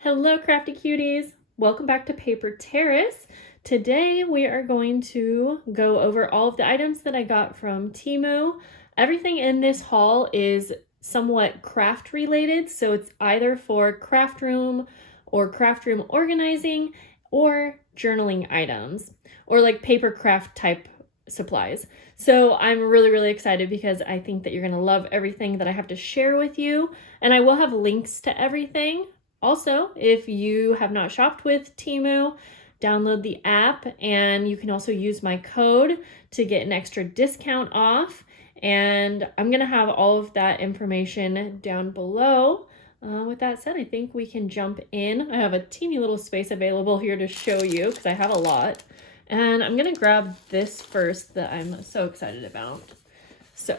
Hello, crafty cuties. Welcome back to Paper Terrace. Today we are going to go over all of the items that I got from TEMU. Everything in this haul is somewhat craft related, so it's either for craft room or craft room organizing or journaling items or like paper craft type supplies. So I'm really excited because I think that you're going to love everything that I have to share with you, and I will have links to everything. Also, if you have not shopped with TEMU, download the app, and you can also use my code to get an extra discount off. And I'm going to have all of that information down below. With that said, I think we can jump in. I have a teeny little space available here to show you because I have a lot. And I'm going to grab this first that I'm so excited about. So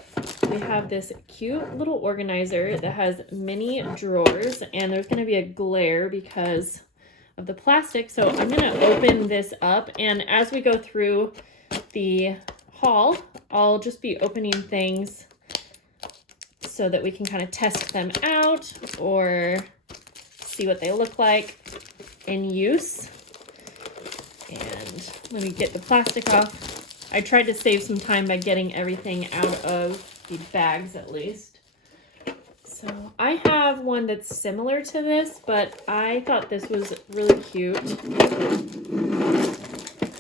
we have this cute little organizer that has many drawers, and there's going to be a glare because of the plastic. So I'm going to open this up, and as we go through the haul, I'll just be opening things so that we can kind of test them out or see what they look like in use. And let me get the plastic off. I tried to save some time by getting everything out of the bags at least. So I have one that's similar to this, but I thought this was really cute.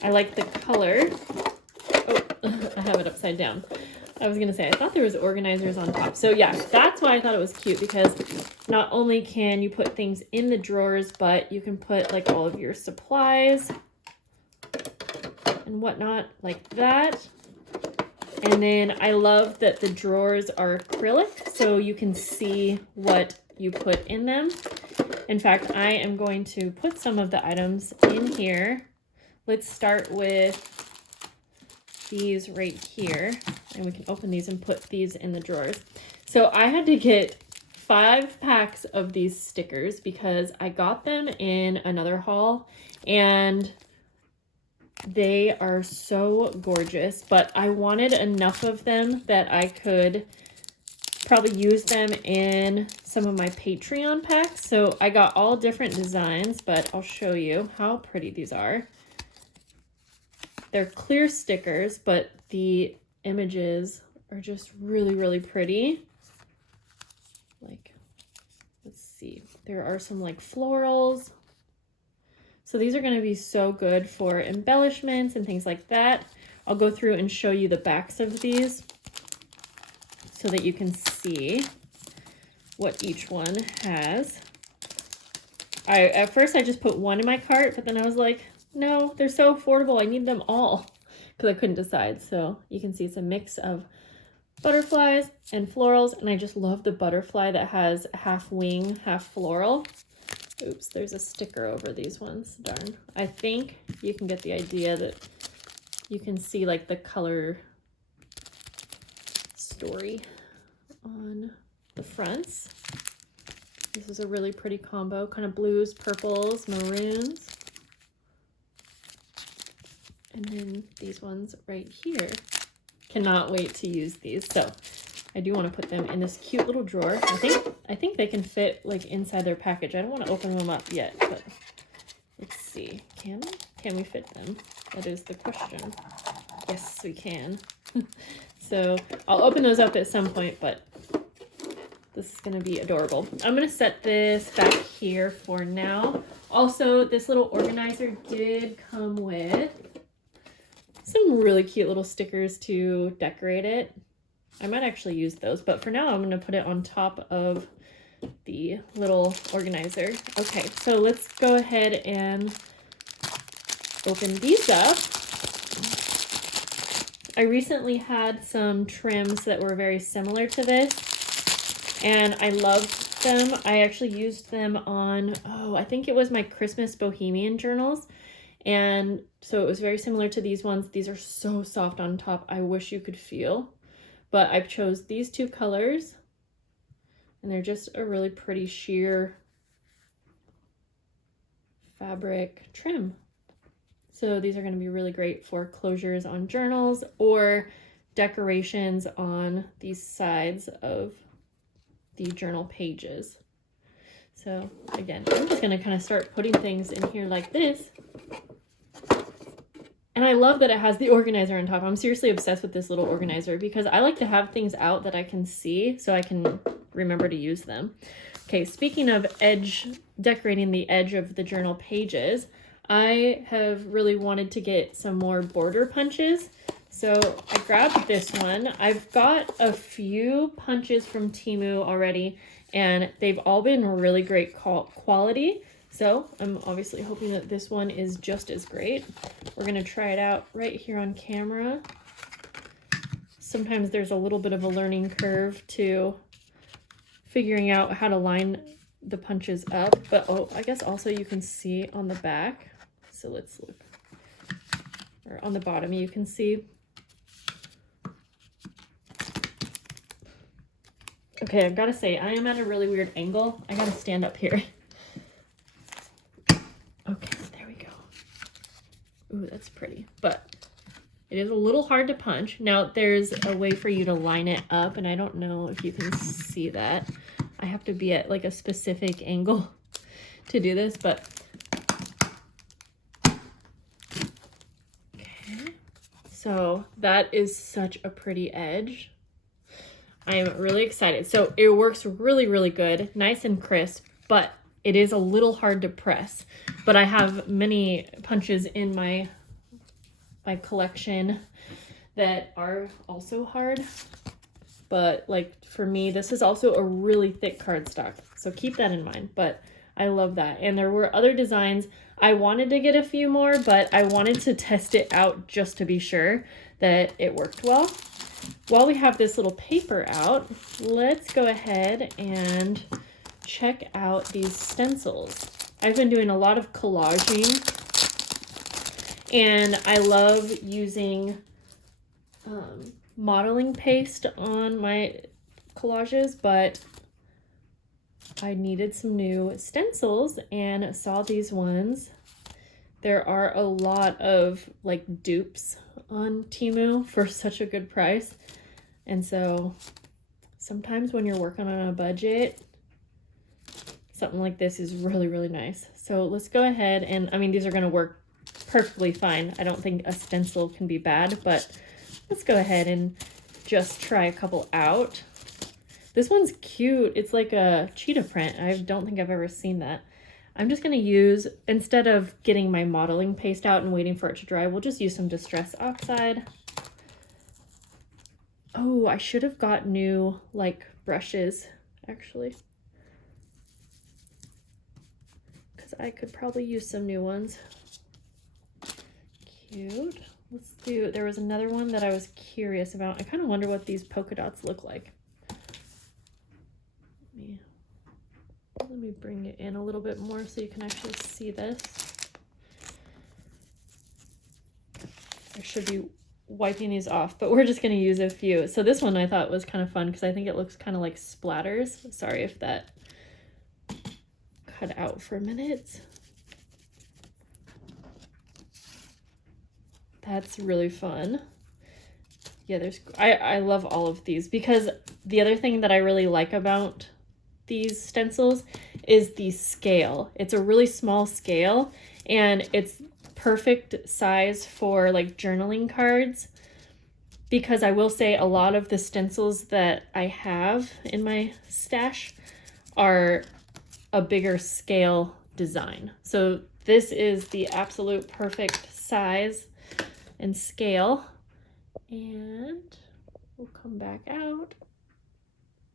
I like the color. Oh, I have it upside down. I was going to say, I thought there was organizers on top. So yeah, that's why I thought it was cute, because not only can you put things in the drawers, but you can put like all of your supplies and whatnot like that. And then I love that the drawers are acrylic, so you can see what you put in them. In fact, I am going to put some of the items in here. Let's start with these right here, and we can open these and put these in the drawers. So I had to get 5 packs of these stickers because I got them in another haul, and they are so gorgeous, but I wanted enough of them that I could probably use them in some of my Patreon packs. So I got all different designs, but I'll show you how pretty these are. They're clear stickers, but the images are just really pretty. Like, let's see. There are some like florals. So these are going to be so good for embellishments and things like that. I'll go through and show you the backs of these so that you can see what each one has. At first I just put one in my cart, but then I was like, no, they're so affordable. I need them all because I couldn't decide. So you can see it's a mix of butterflies and florals, and I just love the butterfly that has half wing, half floral. Oops, there's a sticker over these ones. Darn. I think you can get the idea that you can see like the color story on the fronts. This is a really pretty combo, kind of blues, purples, maroons. And then these ones right here. Cannot wait to use these. So I do want to put them in this cute little drawer. I think they can fit like inside their package. I don't want to open them up yet, but let's see. Can we fit them? That is the question. Yes, we can. So I'll open those up at some point, but this is going to be adorable. I'm going to set this back here for now. Also, this little organizer did come with some really cute little stickers to decorate it. I might actually use those, but for now I'm going to put it on top of the little organizer. Okay, so let's go ahead and open these up. I recently had some trims that were very similar to this, and I loved them. I actually used them on, I think it was my Christmas Bohemian journals. And so it was very similar to these ones. These are so soft on top. I wish you could feel. But I've chose these 2 colors, and they're just a really pretty sheer fabric trim. So these are going to be really great for closures on journals or decorations on these sides of the journal pages. So again, I'm just gonna kind of start putting things in here like this. And I love that it has the organizer on top. I'm seriously obsessed with this little organizer because I like to have things out that I can see so I can remember to use them. Okay, speaking of decorating the edge of the journal pages, I have really wanted to get some more border punches. So I grabbed this one. I've got a few punches from TEMU already, and they've all been really great quality. So I'm obviously hoping that this one is just as great. We're gonna try it out right here on camera. Sometimes there's a little bit of a learning curve to figuring out how to line the punches up, but oh, I guess also you can see on the back. So let's look, or on the bottom you can see. Okay, I've gotta say, I am at a really weird angle. I gotta stand up here. Okay, there we go. Ooh, that's pretty, but it is a little hard to punch. Now, there's a way for you to line it up, and I don't know if you can see that. I have to be at like a specific angle to do this, but okay. So that is such a pretty edge. I am really excited. So it works really, really good, nice and crisp, but it is a little hard to press. But I have many punches in my collection that are also hard. But like for me, this is also a really thick cardstock. So keep that in mind. But I love that. And there were other designs. I wanted to get a few more, but I wanted to test it out just to be sure that it worked well. While we have this little paper out, let's go ahead and check out these stencils. I've been doing a lot of collaging, and I love using modeling paste on my collages, but I needed some new stencils and saw these ones. There are a lot of like dupes on TEMU for such a good price. And so sometimes when you're working on a budget, something like this is really, really nice. So let's go ahead and, I mean, these are gonna work perfectly fine. I don't think a stencil can be bad, but let's go ahead and just try a couple out. This one's cute. It's like a cheetah print. I don't think I've ever seen that. I'm just gonna use, instead of getting my modeling paste out and waiting for it to dry, we'll just use some Distress Oxide. Oh, I should have got new like brushes actually, because I could probably use some new ones. Cute. Let's do, there was another one that I was curious about. I kind of wonder what these polka dots look like. Let me bring it in a little bit more so you can actually see this. I should be wiping these off, but we're just going to use a few. So this one I thought was kind of fun because I think it looks kind of like splatters. Sorry if that cut out for a minute. That's really fun. Yeah, there's, I love all of these because the other thing that I really like about these stencils is the scale. It's a really small scale and it's perfect size for like journaling cards, because I will say a lot of the stencils that I have in my stash are a bigger scale design. So this is the absolute perfect size and scale. And we'll come back out.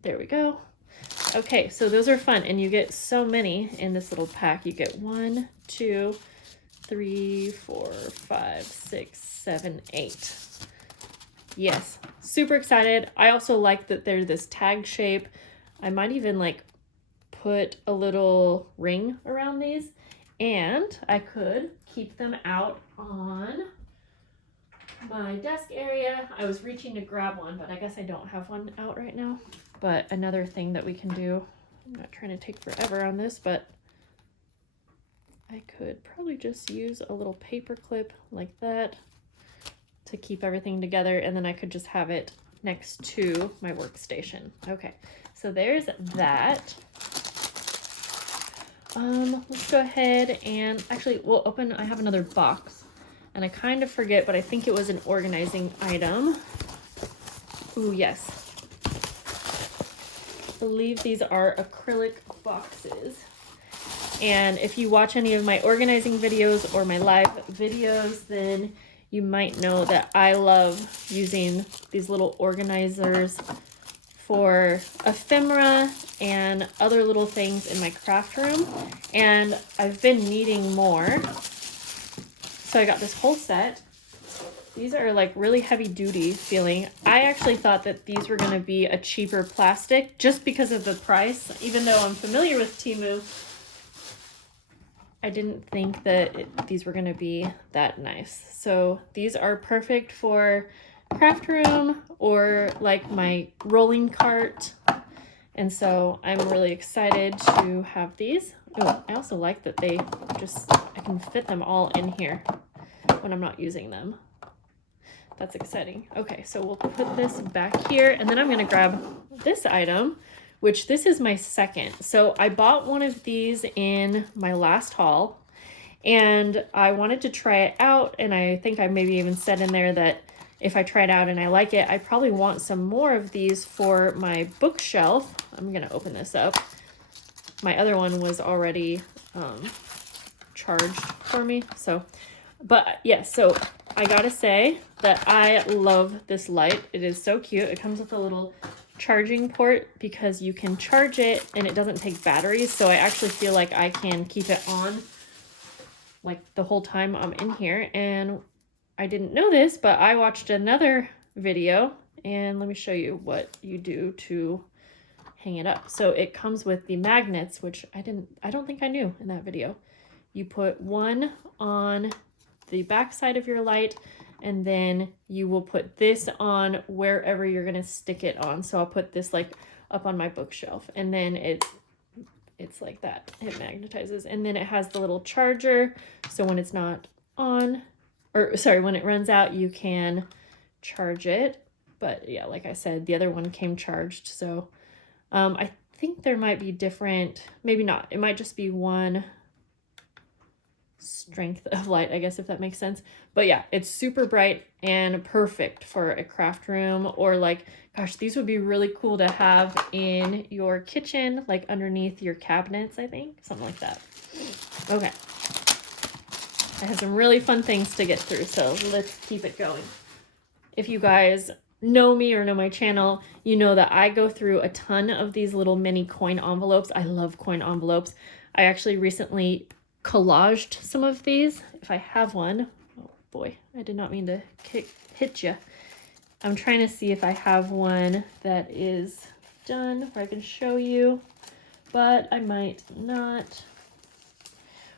There we go. Okay, so those are fun, and you get so many in this little pack. You get 1, 2, 3, 4, 5, 6, 7, 8. Yes, super excited. I also like that there's this tag shape. I might even like put a little ring around these, and I could keep them out on my desk area. I was reaching to grab one, but I guess I don't have one out right now. But another thing that we can do, I'm not trying to take forever on this, but I could probably just use a little paper clip like that to keep everything together, and then I could just have it next to my workstation. Okay, so there's that. Let's go ahead and actually we'll open, I have another box and I kind of forget, but I think it was an organizing item. Ooh, yes. I believe these are acrylic boxes. And if you watch any of my organizing videos or my live videos, then you might know that I love using these little organizers for ephemera and other little things in my craft room. And I've been needing more. So I got this whole set. These are like really heavy duty feeling. I actually thought that these were gonna be a cheaper plastic just because of the price. Even though I'm familiar with TEMU, I didn't think that these were gonna be that nice. So these are perfect for craft room or like my rolling cart. And so I'm really excited to have these. Oh, I also like that I can fit them all in here when I'm not using them. That's exciting. Okay, so we'll put this back here and then I'm gonna grab this item, which this is my second. So I bought one of these in my last haul and I wanted to try it out, and I think I maybe even said in there that if I try it out and I like it, I probably want some more of these for my bookshelf. I'm gonna open this up. My other one was already charged for me, so, but yeah, so I gotta say that I love this light. It is so cute. It comes with a little charging port because you can charge it and it doesn't take batteries, so I actually feel like I can keep it on like the whole time I'm in here. And I didn't know this, but I watched another video, and let me show you what you do to hang it up. So it comes with the magnets, which I don't think I knew in that video. You put one on the back side of your light, and then you will put this on wherever you're gonna stick it on. So I'll put this like up on my bookshelf, and then it's like that. It magnetizes, and then it has the little charger. So when it's not on, or sorry, when it runs out, you can charge it. But yeah, like I said, the other one came charged. So I think there might be different, maybe not. It might just be one strength of light, I guess, if that makes sense. But yeah, it's super bright and perfect for a craft room, or like, gosh, these would be really cool to have in your kitchen, like underneath your cabinets, I think, something like that. Okay. I have some really fun things to get through, so let's keep it going. If you guys know me or know my channel, you know that I go through a ton of these little mini coin envelopes. I love coin envelopes. I actually recently collaged some of these. If I have one, oh boy, I did not mean to hit you. I'm trying to see if I have one that is done where I can show you, but I might not.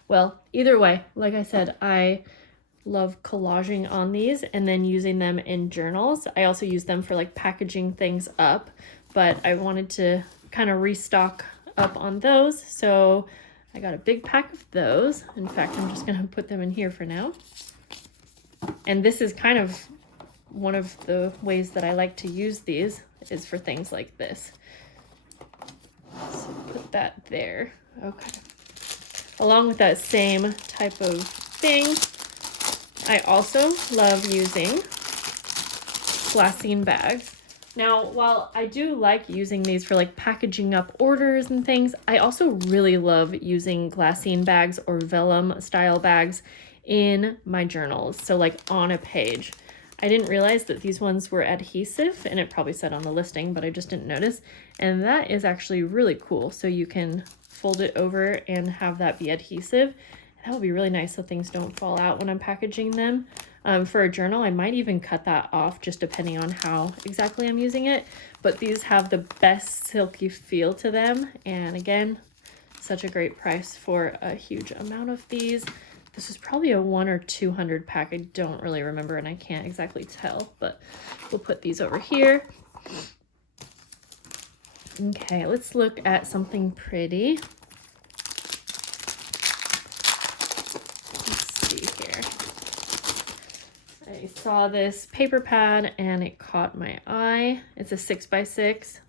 Well, either way, like I said, I love collaging on these and then using them in journals. I also use them for like packaging things up, but I wanted to kind of restock up on those. So I got a big pack of those. In fact, I'm just gonna put them in here for now. And this is kind of one of the ways that I like to use these is for things like this. So put that there. Okay. Along with that same type of thing, I also love using glassine bags. Now, while I do like using these for like packaging up orders and things, I also really love using glassine bags or vellum style bags in my journals. So like on a page. I didn't realize that these ones were adhesive, and it probably said on the listing, but I just didn't notice. And that is actually really cool. So you can fold it over and have that be adhesive. That would be really nice so things don't fall out when I'm packaging them. For a journal, I might even cut that off just depending on how exactly I'm using it. But these have the best silky feel to them. And again, such a great price for a huge amount of these. This is probably a 100 or 200 pack. I don't really remember and I can't exactly tell, but we'll put these over here. Okay, let's look at something pretty. Let's see here. I saw this paper pad and it caught my eye. It's a 6x6.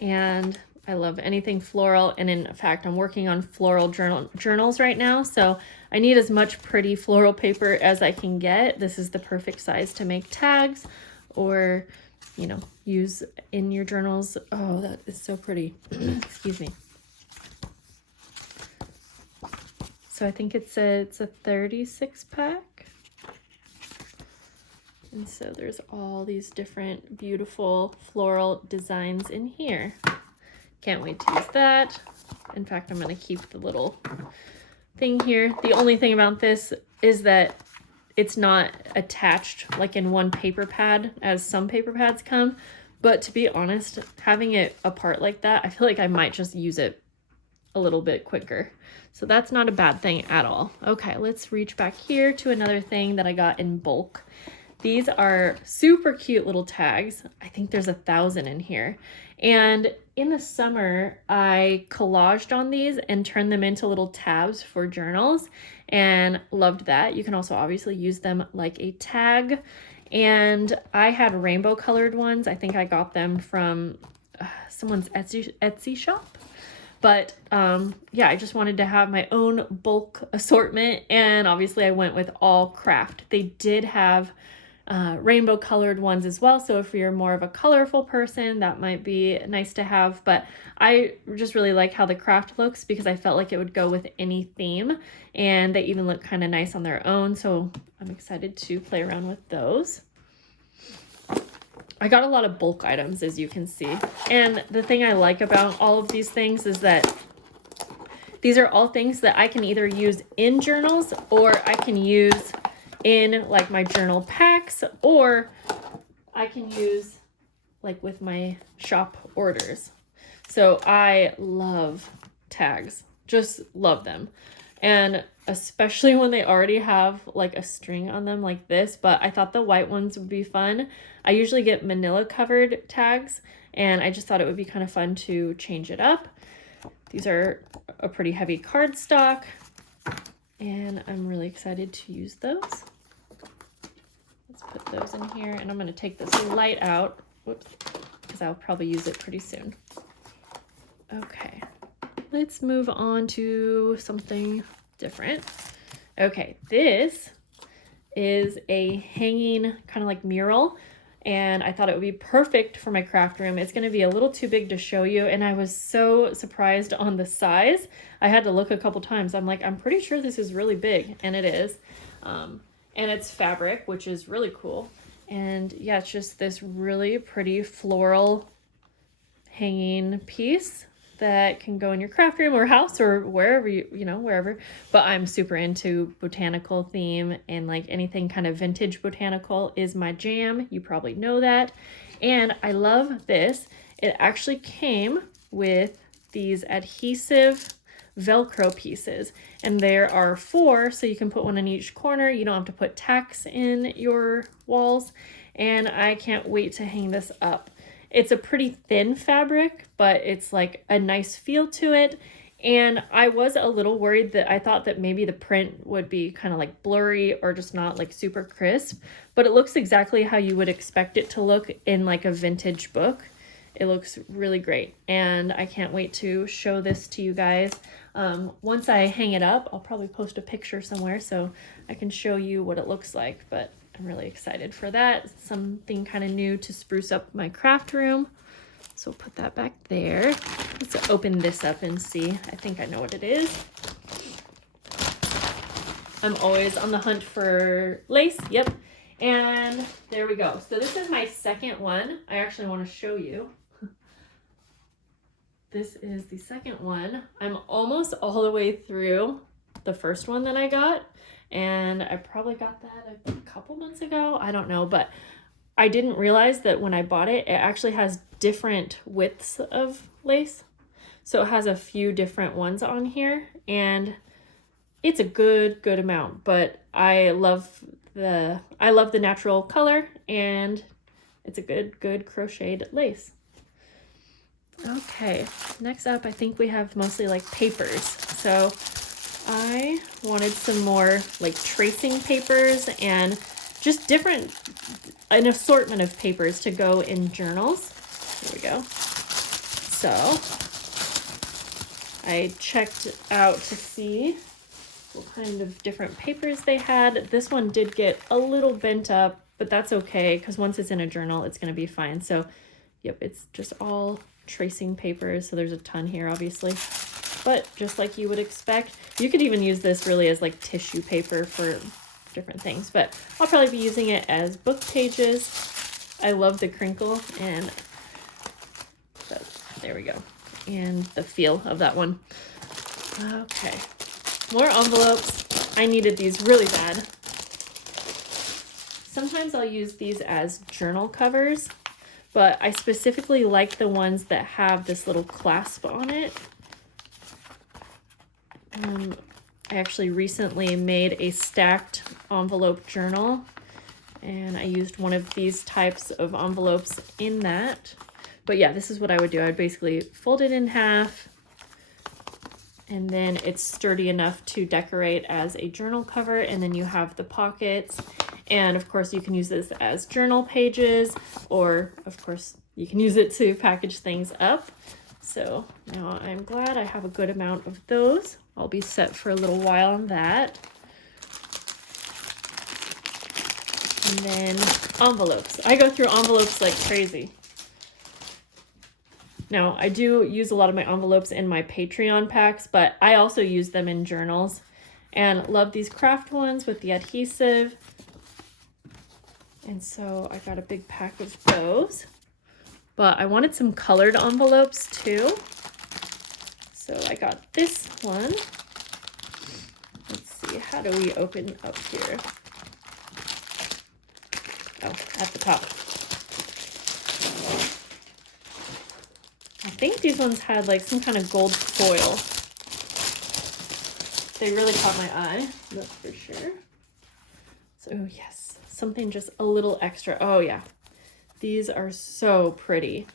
And I love anything floral, and in fact, I'm working on floral journals right now, so I need as much pretty floral paper as I can get. This is the perfect size to make tags or, you know, use in your journals. Oh, that is so pretty. Excuse me. So I think it's a 36 pack. And so there's all these different beautiful floral designs in here. Can't wait to use that. In fact, I'm going to keep the little thing here. The only thing about this is that it's not attached like in one paper pad as some paper pads come. But to be honest, having it apart like that, I feel like I might just use it a little bit quicker. So that's not a bad thing at all. Okay, let's reach back here to another thing that I got in bulk. These are super cute little tags. I think there's 1,000 in here. And in the summer, I collaged on these and turned them into little tabs for journals and loved that. You can also obviously use them like a tag. And I had rainbow colored ones. I think I got them from someone's Etsy shop. But yeah, I just wanted to have my own bulk assortment. And obviously I went with all craft. They did have rainbow colored ones as well, so if you're more of a colorful person, that might be nice to have. But I just really like how the craft looks because I felt like it would go with any theme, and they even look kind of nice on their own, so I'm excited to play around with those. I got a lot of bulk items, as you can see, and the thing I like about all of these things is that these are all things that I can either use in journals or I can use in like my journal packs, or I can use like with my shop orders. So I love tags, just love them. And especially when they already have like a string on them like this, but I thought the white ones would be fun. I usually get manila covered tags, and I just thought it would be kind of fun to change it up. These are a pretty heavy cardstock, and I'm really excited to use those. Let's put those in here, and I'm going to take this light out, whoops, because I'll probably use it pretty soon. Okay, let's move on to something different. Okay, this is a hanging kind of like mural, and I thought it would be perfect for my craft room. It's going to be a little too big to show you, and I was so surprised on the size. I had to look a couple times. I'm like, I'm pretty sure this is really big, and it is. And it's fabric, which is really cool. And yeah, it's just this really pretty floral hanging piece that can go in your craft room or house or wherever wherever. But I'm super into botanical theme, and like anything kind of vintage botanical is my jam. You probably know that. And I love this. It actually came with these adhesive Velcro pieces, and there are 4, so you can put one in each corner. You don't have to put tacks in your walls, and I can't wait to hang this up. It's a pretty thin fabric, but it's like a nice feel to it, and I was a little worried that I thought that maybe the print would be kind of like blurry or just not like super crisp, but it looks exactly how you would expect it to look in like a vintage book. It looks really great, and I can't wait to show this to you guys. Once I hang it up, I'll probably post a picture somewhere so I can show you what it looks like, but I'm really excited for that. Something kind of new to spruce up my craft room. So we'll put that back there. Let's open this up and see. I think I know what it is. I'm always on the hunt for lace. Yep. And there we go. So this is my second one. I actually want to show you. This is the second one. I'm almost all the way through the first one that I got, and I probably got that a couple months ago. I don't know, but I didn't realize that when I bought it, it actually has different widths of lace. So it has a few different ones on here, and it's a good amount, but I love the natural color, and it's a good crocheted lace. Okay, next up, I think we have mostly like papers. So I wanted some more like tracing papers and just an assortment of papers to go in journals. Here we go. So I checked out to see what kind of different papers they had. This one did get a little bent up, but that's okay because once it's in a journal, it's going to be fine. So, yep, it's just all tracing papers. So there's a ton here, obviously. But just like you would expect, you could even use this really as like tissue paper for different things. But I'll probably be using it as book pages. I love the crinkle and there we go. And the feel of that one. Okay. More envelopes. I needed these really bad. Sometimes I'll use these as journal covers, but I specifically like the ones that have this little clasp on it. I actually recently made a stacked envelope journal, and I used one of these types of envelopes in that. But yeah, this is what I would do. I would basically fold it in half, and then it's sturdy enough to decorate as a journal cover, and then you have the pockets. And of course you can use this as journal pages, or of course you can use it to package things up. So now I'm glad I have a good amount of those. I'll be set for a little while on that. And then envelopes. I go through envelopes like crazy. Now, I do use a lot of my envelopes in my Patreon packs, but I also use them in journals. And love these craft ones with the adhesive. And so I got a big pack of those. But I wanted some colored envelopes too. So I got this one. Let's see, how do we open up here? Oh, at the top. I think these ones had like some kind of gold foil. They really caught my eye, that's for sure. So yes, something just a little extra. Oh yeah, these are so pretty.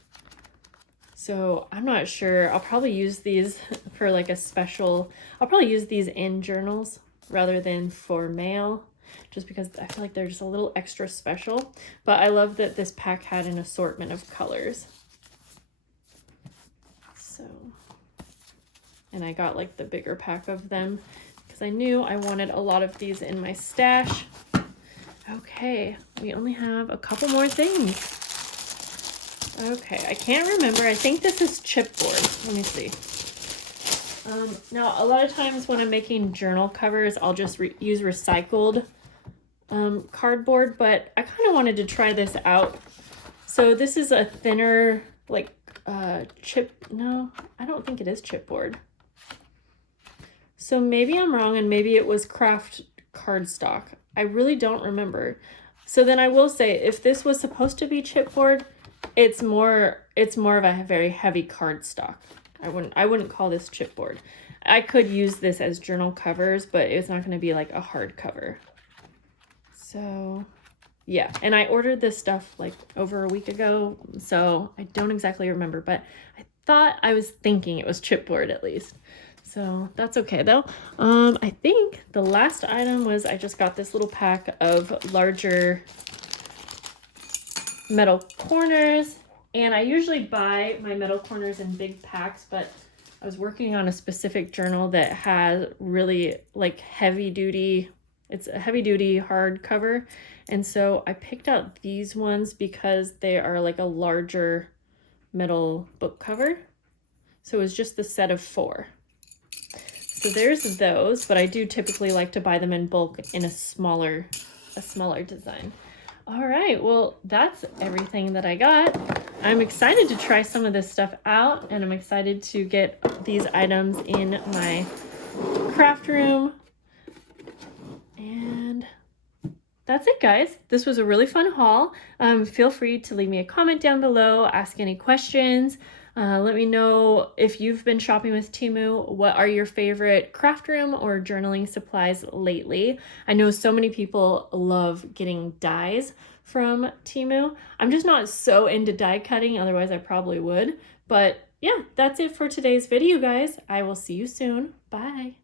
So I'm not sure, I'll probably use these for like a special, I'll probably use these in journals rather than for mail, just because I feel like they're just a little extra special. But I love that this pack had an assortment of colors. So, and I got like the bigger pack of them because I knew I wanted a lot of these in my stash. Okay, we only have a couple more things. Okay, I can't remember. I think this is chipboard. Let me see. Now, a lot of times when I'm making journal covers, I'll just use recycled cardboard, but I kind of wanted to try this out. So this is a thinner, like, no, I don't think it is chipboard. So maybe I'm wrong, and maybe it was craft cardstock. I really don't remember. So then I will say, if this was supposed to be chipboard, it's more of a very heavy cardstock. I wouldn't call this chipboard. I could use this as journal covers, but it's not going to be like a hard cover. So yeah, and I ordered this stuff like over a week ago, so I don't exactly remember, but I was thinking it was chipboard at least. So that's okay though. I think the last item was I just got this little pack of larger metal corners, and I usually buy my metal corners in big packs, but I was working on a specific journal that has really like heavy duty, it's a heavy duty hardcover, and so I picked out these ones because they are like a larger metal book cover. So it was just the set of 4. So there's those, but I do typically like to buy them in bulk in a smaller design. All right, well, that's everything that I got. I'm excited to try some of this stuff out, and I'm excited to get these items in my craft room. And that's it, guys. This was a really fun haul. Feel free to leave me a comment down below, ask any questions. Let me know if you've been shopping with TEMU. What are your favorite craft room or journaling supplies lately? I know so many people love getting dies from TEMU. I'm just not so into die cutting, otherwise I probably would. But yeah, that's it for today's video, guys. I will see you soon. Bye.